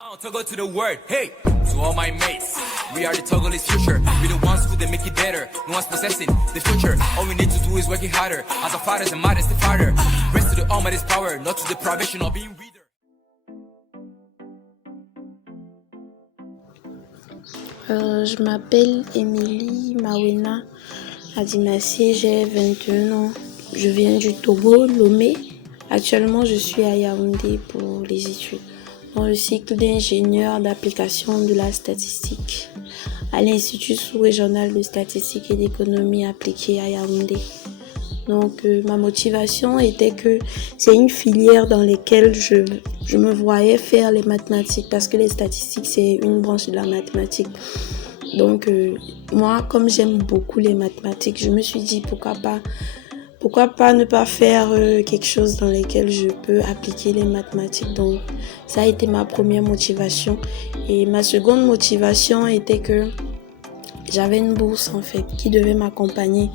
Togo to the word, hey, to all my mates. We are the Togolese future. We the ones who they make it better. No one's possessing the future. All we need to do is working harder. As our fathers and mothers, the father. Rest to the Almighty's power, not to the privation of being reader. Je m'appelle Émilie Mawena Adimassé, j'ai 21 ans. Je viens du Togo, Lomé. Actuellement, je suis à Yaoundé pour les études, dans le cycle d'ingénieur d'application de la statistique à l'Institut sous-régional de statistique et d'économie appliquée à Yaoundé. Donc, ma motivation était que c'est une filière dans laquelle je me voyais faire les mathématiques parce que les statistiques, c'est une branche de la mathématique. Donc, moi, comme j'aime beaucoup les mathématiques, je me suis dit pourquoi pas ne pas faire quelque chose dans lequel je peux appliquer les mathématiques. Donc, ça a été ma première motivation. Et ma seconde motivation était que j'avais une bourse en fait qui devait m'accompagner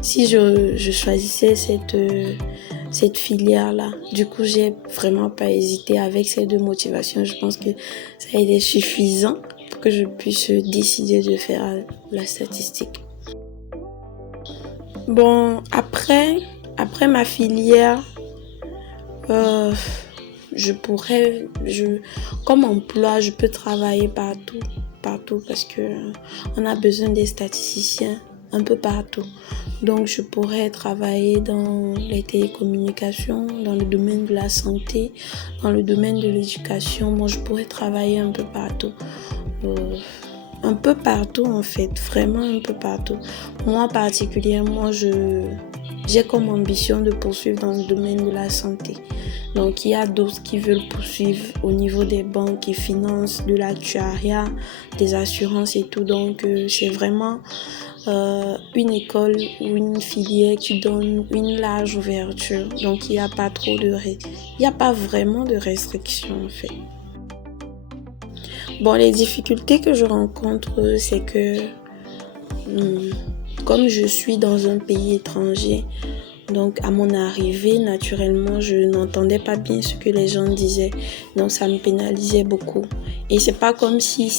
si je choisissais cette filière-là. Du coup, j'ai vraiment pas hésité avec ces deux motivations. Je pense que ça a été suffisant pour que je puisse décider de faire la statistique. Bon, après ma filière, comme emploi, je peux travailler partout parce que on a besoin des statisticiens un peu partout. Donc, je pourrais travailler dans les télécommunications, dans le domaine de la santé, dans le domaine de l'éducation. Bon, je pourrais travailler un peu partout. Un peu partout en fait, vraiment un peu partout. Moi particulièrement, j'ai comme ambition de poursuivre dans le domaine de la santé. Donc il y a d'autres qui veulent poursuivre au niveau des banques qui financent de l'actuariat, des assurances et tout. Donc c'est vraiment une école ou une filière qui donne une large ouverture. Donc il n'y a pas vraiment de restrictions en fait. Bon, les difficultés que je rencontre, c'est que comme je suis dans un pays étranger, donc à mon arrivée, naturellement, je n'entendais pas bien ce que les gens disaient. Donc ça me pénalisait beaucoup. Et c'est pas comme si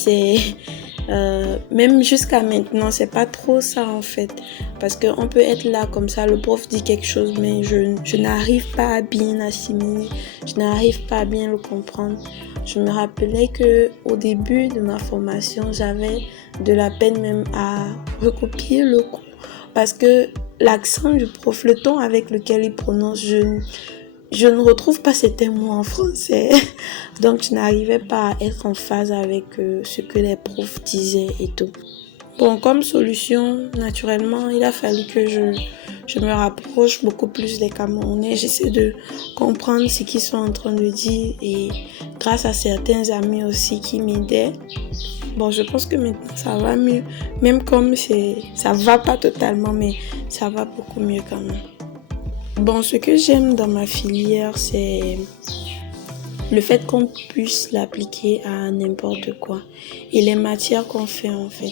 même jusqu'à maintenant, c'est pas trop ça en fait. Parce qu'on peut être là comme ça, le prof dit quelque chose, mais je n'arrive pas à bien assimiler, je n'arrive pas à bien le comprendre. Je me rappelais qu'au début de ma formation, j'avais de la peine même à recopier le cours. Parce que l'accent du prof, le ton avec lequel il prononce, je ne retrouve pas certains mots en français. Donc, je n'arrivais pas à être en phase avec ce que les profs disaient et tout. Bon, comme solution, naturellement, il a fallu que je me rapproche beaucoup plus des Camerounais. J'essaie de comprendre ce qu'ils sont en train de dire et grâce à certains amis aussi qui m'aidaient. Bon, je pense que maintenant ça va mieux. Même comme ça va pas totalement, mais ça va beaucoup mieux quand même. Bon, ce que j'aime dans ma filière, c'est le fait qu'on puisse l'appliquer à n'importe quoi. Et les matières qu'on fait en fait.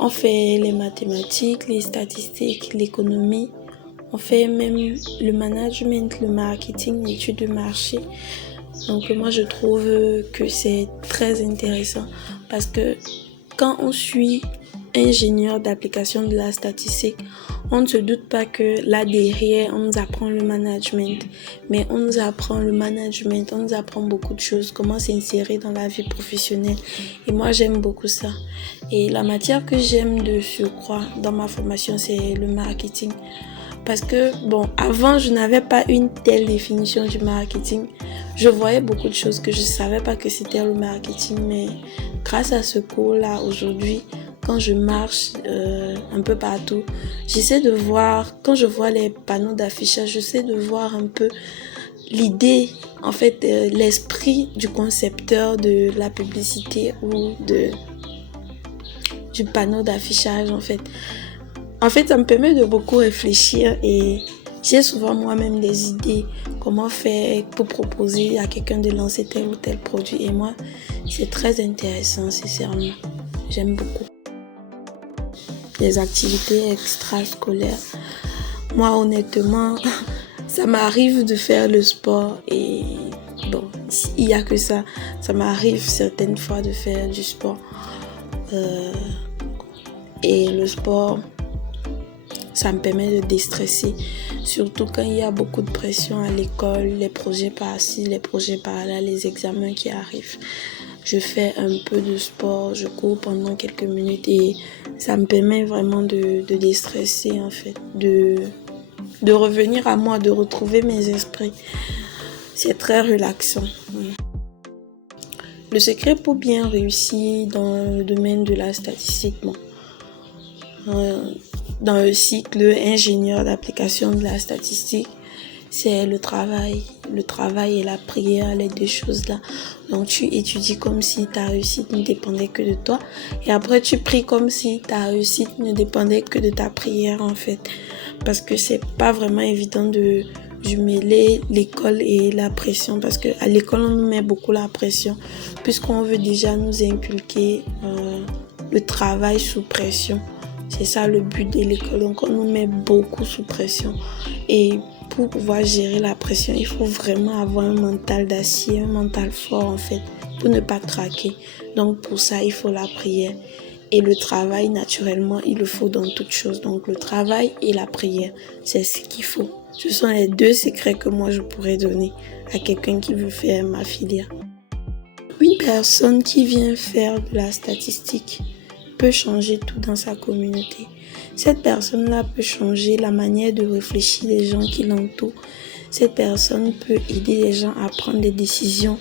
On fait les mathématiques, les statistiques, l'économie. On fait même le management, le marketing, l'étude de marché. Donc moi je trouve que c'est très intéressant parce que quand on suit ingénieur d'application de la statistique, on ne se doute pas que là derrière on nous apprend le management, mais on nous apprend le management, on nous apprend beaucoup de choses, comment s'insérer dans la vie professionnelle. Et moi j'aime beaucoup ça. Et la matière que j'aime de surcroît dans ma formation, c'est le marketing. Parce que, bon, avant, je n'avais pas une telle définition du marketing. Je voyais beaucoup de choses que je ne savais pas que c'était le marketing. Mais grâce à ce cours-là, aujourd'hui, quand je marche un peu partout, j'essaie de voir, quand je vois les panneaux d'affichage, j'essaie de voir un peu l'idée, en fait, l'esprit du concepteur de la publicité ou du panneau d'affichage, en fait. En fait, ça me permet de beaucoup réfléchir et j'ai souvent moi-même des idées, comment faire pour proposer à quelqu'un de lancer tel ou tel produit. Et moi, c'est très intéressant, sincèrement. J'aime beaucoup. Les activités extrascolaires. Moi, honnêtement, ça m'arrive de faire le sport et bon, il y a que ça. Ça m'arrive certaines fois de faire du sport. Et le sport, ça me permet de déstresser. Surtout quand il y a beaucoup de pression à l'école, les projets par-ci, les projets par-là, les examens qui arrivent. Je fais un peu de sport, je cours pendant quelques minutes et ça me permet vraiment de déstresser en fait, de revenir à moi, de retrouver mes esprits. C'est très relaxant. Le secret pour bien réussir dans le domaine de la statistique, dans le cycle ingénieur d'application de la statistique, c'est le travail et la prière, les deux choses là. Donc tu étudies comme si ta réussite ne dépendait que de toi et après tu pries comme si ta réussite ne dépendait que de ta prière en fait. Parce que c'est pas vraiment évident de jumeler l'école et la pression parce que à l'école on nous met beaucoup la pression puisqu'on veut déjà nous inculquer le travail sous pression. C'est ça le but de l'école, donc on nous met beaucoup sous pression et pour pouvoir gérer la pression, il faut vraiment avoir un mental d'acier, un mental fort en fait, pour ne pas craquer. Donc pour ça, il faut la prière. Et le travail, naturellement, il le faut dans toute chose. Donc le travail et la prière, c'est ce qu'il faut. Ce sont les deux secrets que moi je pourrais donner à quelqu'un qui veut faire ma filière. Une personne qui vient faire de la statistique peut changer tout dans sa communauté. Cette personne-là peut changer la manière de réfléchir des gens qui l'entourent. Cette personne peut aider les gens à prendre des décisions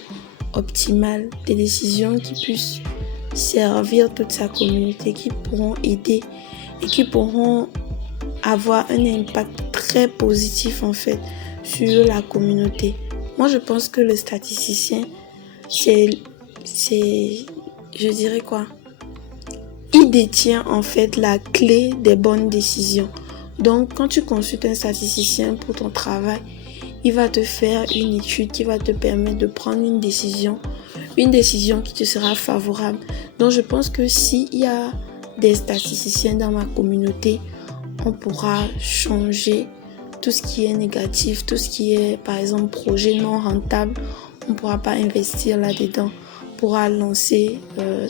optimales, des décisions qui puissent servir toute sa communauté, qui pourront aider et qui pourront avoir un impact très positif en fait sur la communauté. Moi, je pense que le statisticien, je dirais quoi? Il détient en fait la clé des bonnes décisions. Donc, quand tu consultes un statisticien pour ton travail, il va te faire une étude qui va te permettre de prendre une décision qui te sera favorable. Donc, je pense que s'il y a des statisticiens dans ma communauté, on pourra changer tout ce qui est négatif, tout ce qui est, par exemple, projet non rentable. On ne pourra pas investir là-dedans. Pourra lancer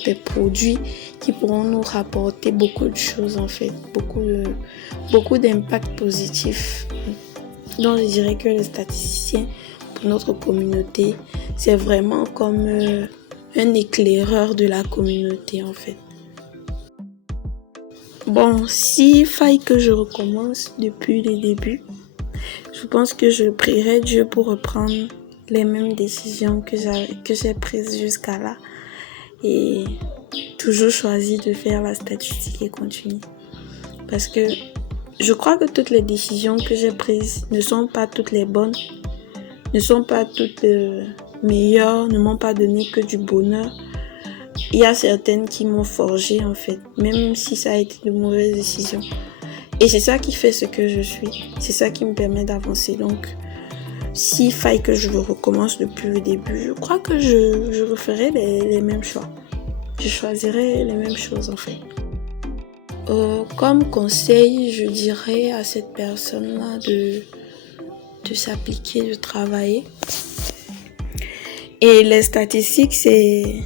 des produits qui pourront nous rapporter beaucoup de choses en fait, beaucoup d'impact positif. Donc je dirais que le statisticien pour notre communauté, c'est vraiment comme un éclaireur de la communauté en fait. Bon, s'il faille que je recommence depuis le début, je pense que je prierai Dieu pour reprendre les mêmes décisions que j'ai prises jusqu'à là et toujours choisi de faire la statistique et continuer. Parce que je crois que toutes les décisions que j'ai prises ne sont pas toutes les bonnes, ne sont pas toutes meilleures, ne m'ont pas donné que du bonheur. Il y a certaines qui m'ont forgé en fait, même si ça a été de mauvaises décisions. Et c'est ça qui fait ce que je suis, c'est ça qui me permet d'avancer. Donc, s'il faille que je recommence depuis le début, je crois que je referai les mêmes choix. Je choisirai les mêmes choses en fait. Comme conseil, je dirais à cette personne-là de s'appliquer, de travailler. Et les statistiques, c'est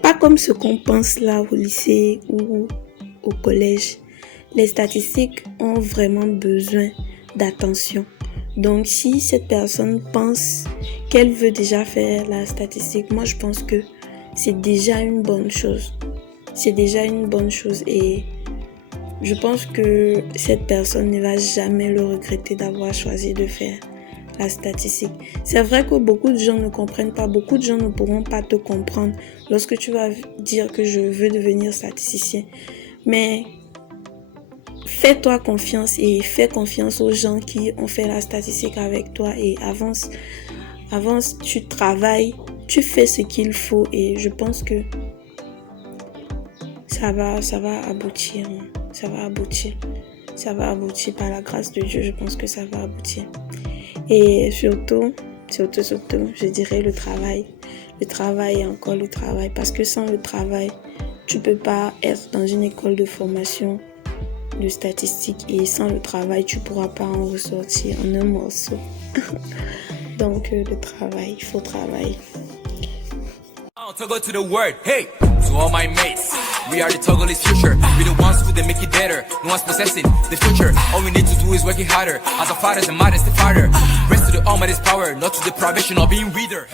pas comme ce qu'on pense là au lycée ou au collège. Les statistiques ont vraiment besoin d'attention. Donc, si cette personne pense qu'elle veut déjà faire la statistique, moi, je pense que c'est déjà une bonne chose. C'est déjà une bonne chose et je pense que cette personne ne va jamais le regretter d'avoir choisi de faire la statistique. C'est vrai que beaucoup de gens ne comprennent pas, beaucoup de gens ne pourront pas te comprendre lorsque tu vas dire que je veux devenir statisticien. Mais fais-toi confiance et fais confiance aux gens qui ont fait la statistique avec toi et avance, tu travailles, tu fais ce qu'il faut et je pense que ça va aboutir. Ça va aboutir par la grâce de Dieu, je pense que ça va aboutir. Et surtout, je dirais le travail et encore le travail parce que sans le travail, tu peux pas être dans une école de formation de statistiques et sans le travail, tu pourras pas en ressortir en un morceau. Donc le travail, il faut travailler. To go to the word, hey, to all my mates, we are the Togolese future. We the ones who they make it better. No one's possessing the future. All we need to do is work it harder. As our fathers and mothers, the father. Rest to the Almighty's power, not to the privation of being reader.